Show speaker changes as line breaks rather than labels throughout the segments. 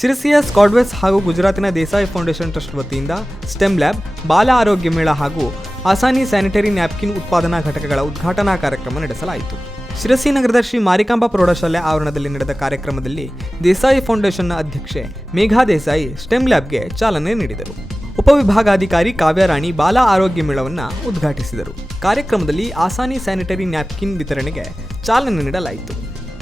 ಶಿರಸಿಯ ಸ್ಕಾಡ್ವೆಸ್ ಹಾಗೂ ಗುಜರಾತಿನ Desai foundation trust ವತಿಯಿಂದ ಸ್ಟೆಮ್ ಲ್ಯಾಬ್, ಬಾಲ ಆರೋಗ್ಯ ಮೇಳ ಹಾಗೂ ಆಸಾನಿ ಸ್ಯಾನಿಟರಿ ನ್ಯಾಪ್ಕಿನ್ ಉತ್ಪಾದನಾ ಘಟಕಗಳ ಉದ್ಘಾಟನಾ ಕಾರ್ಯಕ್ರಮ ನಡೆಸಲಾಯಿತು. ಶಿರಸಿ ನಗರದ ಶ್ರೀ ಮಾರಿಕಾಂಬ ಪ್ರೌಢಶಾಲೆ ಆವರಣದಲ್ಲಿ ನಡೆದ ಕಾರ್ಯಕ್ರಮದಲ್ಲಿ ದೇಸಾಯಿ ಫೌಂಡೇಶನ್ನ ಅಧ್ಯಕ್ಷೆ ಮೇಘಾ ದೇಸಾಯಿ ಸ್ಟೆಮ್ ಲ್ಯಾಬ್ಗೆ ಚಾಲನೆ ನೀಡಿದರು. ಉಪವಿಭಾಗಾಧಿಕಾರಿ ಕಾವ್ಯರಾಣಿ ಬಾಲ ಆರೋಗ್ಯ ಮೇಳವನ್ನು ಉದ್ಘಾಟಿಸಿದರು. ಕಾರ್ಯಕ್ರಮದಲ್ಲಿ ಆಸಾನಿ ಸ್ಯಾನಿಟರಿ ನ್ಯಾಪ್ಕಿನ್ ವಿತರಣೆಗೆ ಚಾಲನೆ ನೀಡಲಾಯಿತು.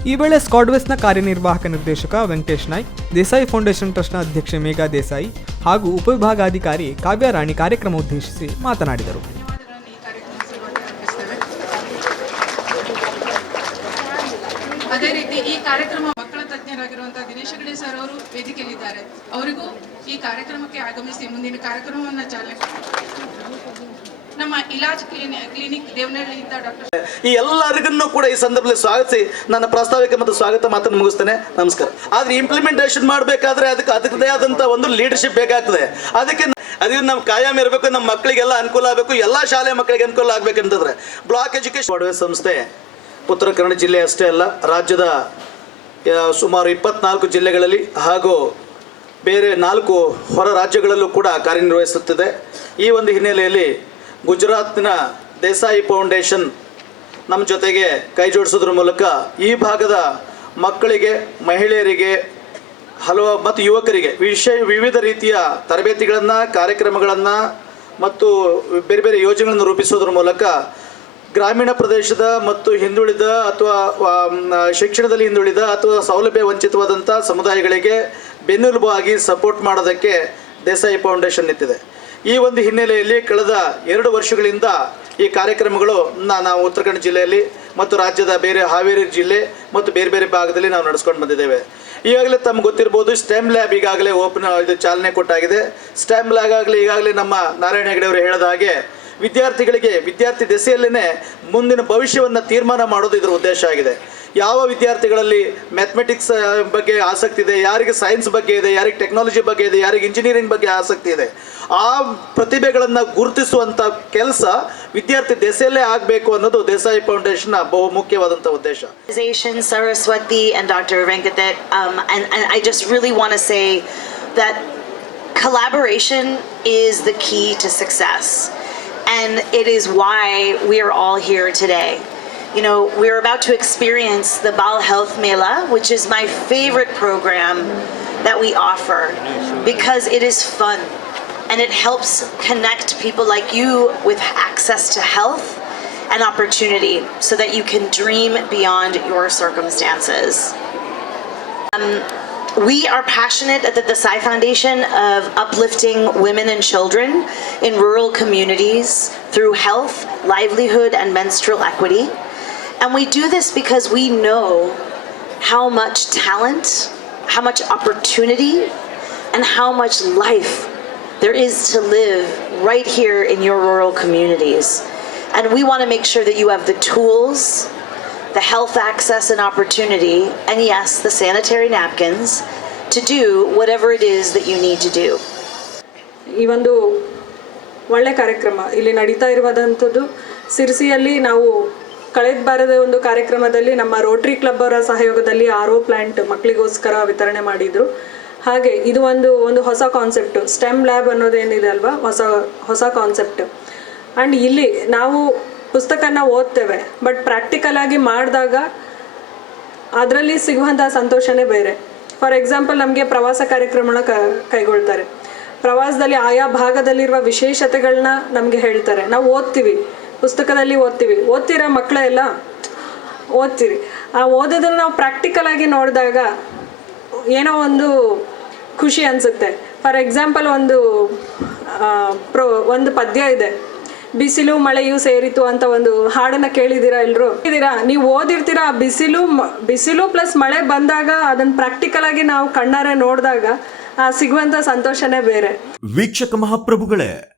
ಈ ವೇಳೆ ಸ್ಕಾಡ್ವೆಸ್ನ ಕಾರ್ಯನಿರ್ವಾಹಕ ನಿರ್ದೇಶಕ ವೆಂಕಟೇಶ್ ನಾಯ್ಕ್, ದೇಸಾಯಿ ಫೌಂಡೇಶನ್ ಟ್ರಸ್ಟ್ನ ಅಧ್ಯಕ್ಷೆ ಮೇಘಾ ದೇಸಾಯಿ ಹಾಗೂ ಉಪವಿಭಾಗಾಧಿಕಾರಿ ಕಾವ್ಯರಾಣಿ ಕಾರ್ಯಕ್ರಮ ಉದ್ದೇಶಿಸಿ ಮಾತನಾಡಿದರು.
ಅದೇ ರೀತಿ ಈ ಕಾರ್ಯಕ್ರಮ ಮಕ್ಕಳ ತಜ್ಞರಾಗಿರುವಂತಹ ದಿನೇಶ್ ಗಡೆ ಸರ್ ಅವರು ವೇದಿಕೆಯಲ್ಲಿದ್ದಾರೆ. ಅವರಿಗೂ ಈ ಕಾರ್ಯಕ್ರಮಕ್ಕೆ ಆಗಮಿಸಿ, ಮುಂದಿನ ಕಾರ್ಯಕ್ರಮವನ್ನು ಚಾಲನೆ ನಮ್ಮ ಇಲಾಜ್ ಕ್ಲಿನಿ, ಕ್ಲಿನಿಕ್ ದೇವನಹಳ್ಳಿಯಿಂದ ಡಾಕ್ಟರ್
ಈ ಎಲ್ಲರಿಗೂ ಕೂಡ ಈ ಸಂದರ್ಭದಲ್ಲಿ ಸ್ವಾಗತಿಸಿ. ನನ್ನ ಪ್ರಾಸ್ತಾವಿಕ ಮತ್ತು ಸ್ವಾಗತ ಮಾತನ್ನು ಮುಗಿಸ್ತೇನೆ. ನಮಸ್ಕಾರ. ಆದ್ರೆ ಇಂಪ್ಲಿಮೆಂಟೇಷನ್ ಮಾಡಬೇಕಾದ್ರೆ ಅದಕ್ಕೆ ಅದಕ್ಕದೇ ಆದಂತ ಒಂದು ಲೀಡರ್ಶಿಪ್ ಬೇಕಾಗ್ತದೆ. ಅದಕ್ಕೆ ಅದಕ್ಕೆ ನಮ್ಮ ಕಾಯಂ ಇರಬೇಕು, ನಮ್ಮ ಮಕ್ಕಳಿಗೆಲ್ಲ ಅನುಕೂಲ ಆಗಬೇಕು, ಎಲ್ಲ ಶಾಲೆ ಮಕ್ಕಳಿಗೆ ಅನುಕೂಲ ಆಗ್ಬೇಕಂತಂದ್ರೆ ಬ್ಲಾಕ್ ಎಜುಕೇಶನ್ ಮಾಡುವ ಸಂಸ್ಥೆ ಉತ್ತರ ಕನ್ನಡ ಜಿಲ್ಲೆ ಅಷ್ಟೇ ಅಲ್ಲ, ರಾಜ್ಯದ ಸುಮಾರು ಇಪ್ಪತ್ನಾಲ್ಕು ಜಿಲ್ಲೆಗಳಲ್ಲಿ ಹಾಗೂ ಬೇರೆ ನಾಲ್ಕು ಹೊರ ರಾಜ್ಯಗಳಲ್ಲೂ ಕೂಡ ಕಾರ್ಯನಿರ್ವಹಿಸುತ್ತಿದೆ. ಈ ಒಂದು ಹಿನ್ನೆಲೆಯಲ್ಲಿ ಗುಜರಾತ್ನ ದೇಸಾಯಿ ಫೌಂಡೇಶನ್ ನಮ್ಮ ಜೊತೆಗೆ ಕೈ ಜೋಡಿಸೋದ್ರ ಮೂಲಕ ಈ ಭಾಗದ ಮಕ್ಕಳಿಗೆ, ಮಹಿಳೆಯರಿಗೆ, ಹಲವು ಮತ್ತು ಯುವಕರಿಗೆ ವಿಷಯ ವಿವಿಧ ರೀತಿಯ ತರಬೇತಿಗಳನ್ನು, ಕಾರ್ಯಕ್ರಮಗಳನ್ನು ಮತ್ತು ಬೇರೆ ಬೇರೆ ಯೋಜನೆಗಳನ್ನು ರೂಪಿಸೋದ್ರ ಮೂಲಕ ಗ್ರಾಮೀಣ ಪ್ರದೇಶದ ಮತ್ತು ಹಿಂದುಳಿದ ಅಥವಾ ಶಿಕ್ಷಣದಲ್ಲಿ ಹಿಂದುಳಿದ ಅಥವಾ ಸೌಲಭ್ಯ ವಂಚಿತವಾದಂಥ ಸಮುದಾಯಗಳಿಗೆ ಬೆನ್ನೆಲುಬು ಆಗಿ ಸಪೋರ್ಟ್ ಮಾಡೋದಕ್ಕೆ ದೇಸಾಯಿ ಫೌಂಡೇಶನ್ ನಿಂತಿದೆ. ಈ ಒಂದು ಹಿನ್ನೆಲೆಯಲ್ಲಿ ಕಳೆದ ಎರಡು ವರ್ಷಗಳಿಂದ ಈ ಕಾರ್ಯಕ್ರಮಗಳು ನಾವು ಉತ್ತರ ಕನ್ನಡ ಜಿಲ್ಲೆಯಲ್ಲಿ ಮತ್ತು ರಾಜ್ಯದ ಬೇರೆ ಹಾವೇರಿ ಜಿಲ್ಲೆ ಮತ್ತು ಬೇರೆ ಬೇರೆ ಭಾಗದಲ್ಲಿ ನಾವು ನಡೆಸ್ಕೊಂಡು ಬಂದಿದ್ದೇವೆ. ಈಗಾಗಲೇ ತಮ್ಗೆ ಗೊತ್ತಿರ್ಬೋದು ಸ್ಟೆಮ್ ಲ್ಯಾಬ್ ಈಗಾಗಲೇ ಓಪನ್ ಇದು ಚಾಲನೆ ಕೊಟ್ಟಾಗಿದೆ. ಸ್ಟೆಮ್ ಲ್ಯಾಬ್ ಆಗಲಿ, ಈಗಾಗಲೇ ನಮ್ಮ ನಾರಾಯಣ ಹೆಗಡೆ ಅವರು ಹೇಳಿದ ಹಾಗೆ ವಿದ್ಯಾರ್ಥಿಗಳಿಗೆ ವಿದ್ಯಾರ್ಥಿ ದೆಸೆಯಲ್ಲೇ ಮುಂದಿನ ಭವಿಷ್ಯವನ್ನು ತೀರ್ಮಾನ ಮಾಡೋದು ಇದರ ಉದ್ದೇಶ ಆಗಿದೆ. ಯಾವ ವಿದ್ಯಾರ್ಥಿಗಳಲ್ಲಿ ಮ್ಯಾಥಮೆಟಿಕ್ಸ್ ಬಗ್ಗೆ ಆಸಕ್ತಿ ಇದೆ, ಯಾರಿಗೆ ಸೈನ್ಸ್ ಬಗ್ಗೆ ಇದೆ, ಯಾರಿಗೆ ಟೆಕ್ನಾಲಜಿ ಬಗ್ಗೆ ಇದೆ, ಯಾರಿಗೆ ಇಂಜಿನಿಯರಿಂಗ್ ಬಗ್ಗೆ ಆಸಕ್ತಿ ಇದೆ, ಆ ಪ್ರತಿಭೆಗಳನ್ನು ಗುರುತಿಸುವಂಥ ಕೆಲಸ ವಿದ್ಯಾರ್ಥಿ ದೆಸೆಯಲ್ಲೇ ಆಗಬೇಕು ಅನ್ನೋದು ದೇಸಾಯಿ ಫೌಂಡೇಶನ್ನ ಬಹು ಮುಖ್ಯವಾದಂಥ ಉದ್ದೇಶ
Saraswati and doctor say that collaboration is the key to success. And it is why we are all here today. You know, we're about to experience the Bal Health Mela, which is my favorite program that we offer because it is fun and it helps connect people like you with access to health and opportunity so that you can dream beyond your circumstances. Um, we are passionate at the Desai Foundation of uplifting women and children in rural communities through health, livelihood, and menstrual equity. And we do this because we know how much talent, how much opportunity, and how much life there is to live right here in your rural communities. And we want to make sure that you have the tools, the health access and opportunity, and yes, the sanitary napkins to do whatever it is that you need to do.
ಈ ಒಂದು ಒಳ್ಳೆ ಕಾರ್ಯಕ್ರಮ ಇಲ್ಲಿ ನಡೀತಾ ಇರುವುದಂಥದ್ದು ಸಿರ್ಸಿಯಲ್ಲಿ ನಾವು ಕಳೆದ ಬಾರದ ಒಂದು ಕಾರ್ಯಕ್ರಮದಲ್ಲಿ ನಮ್ಮ ರೋಟ್ರಿ ಕ್ಲಬ್ ಅವರ ಸಹಯೋಗದಲ್ಲಿ ಆರ್ ಒ ಪ್ಲಾಂಟ್ ಮಕ್ಕಳಿಗೋಸ್ಕರ ವಿತರಣೆ ಮಾಡಿದ್ರು. ಹಾಗೆ ಇದು ಒಂದು ಒಂದು ಹೊಸ ಕಾನ್ಸೆಪ್ಟು ಸ್ಟೆಮ್ ಲ್ಯಾಬ್ ಅನ್ನೋದೇನಿದೆ ಅಲ್ವಾ? ಹೊಸ ಹೊಸ ಕಾನ್ಸೆಪ್ಟ್ ಆ್ಯಂಡ್ ಇಲ್ಲಿ ನಾವು ಪುಸ್ತಕನ ಓದ್ತೇವೆ ಬಟ್ ಪ್ರಾಕ್ಟಿಕಲ್ ಆಗಿ ಮಾಡಿದಾಗ ಅದರಲ್ಲಿ ಸಿಗುವಂತಹ ಸಂತೋಷನೇ ಬೇರೆ. ಫಾರ್ ಎಕ್ಸಾಂಪಲ್ ನಮಗೆ ಪ್ರವಾಸ ಕಾರ್ಯಕ್ರಮನ ಕ, ಕೈಗೊಳ್ತಾರೆ. ಪ್ರವಾಸದಲ್ಲಿ ಆಯಾ ಭಾಗದಲ್ಲಿರುವ ವಿಶೇಷತೆಗಳನ್ನ ನಮಗೆ ಹೇಳ್ತಾರೆ. ನಾವು ಓದ್ತೀವಿ. ಪುಸ್ತಕದಲ್ಲಿ ಓದ್ತೀವಿ. ಓದ್ತೀರಾ ಮಕ್ಕಳೆಲ್ಲ ಓದ್ತೀರಿ. ಆ ಓದೋದನ್ನು ನಾವು ಪ್ರಾಕ್ಟಿಕಲ್ ಆಗಿ ನೋಡಿದಾಗ ಏನೋ ಒಂದು ಖುಷಿ ಅನಿಸುತ್ತೆ. ಫಾರ್ ಎಕ್ಸಾಂಪಲ್ ಒಂದು ಪ್ರೋ, ಒಂದು ಪದ್ಯ ಇದೆ. ಬಿಸಿಲು ಮಳೆಯು ಸೇರಿತು ಅಂತ ಒಂದು ಹಾಡನ್ನ ಕೇಳಿದ್ದೀರಾ ಎಲ್ಲರೂ ಇದ್ದೀರಾ ನೀವು ಓದಿರ್ತೀರಾ ಬಿಸಿಲು ಬಿಸಿಲು ಪ್ಲಸ್ ಮಳೆ ಬಂದಾಗ ಅದನ್ನ ಪ್ರಾಕ್ಟಿಕಲ್ ಆಗಿ ನಾವು ಕಣ್ಣಾರೆ ನೋಡಿದಾಗ ಆ ಸಿಗುವಂತ ಸಂತೋಷನೇ ಬೇರೆ.
ವೀಕ್ಷಕ ಮಹಾಪ್ರಭುಗಳೇ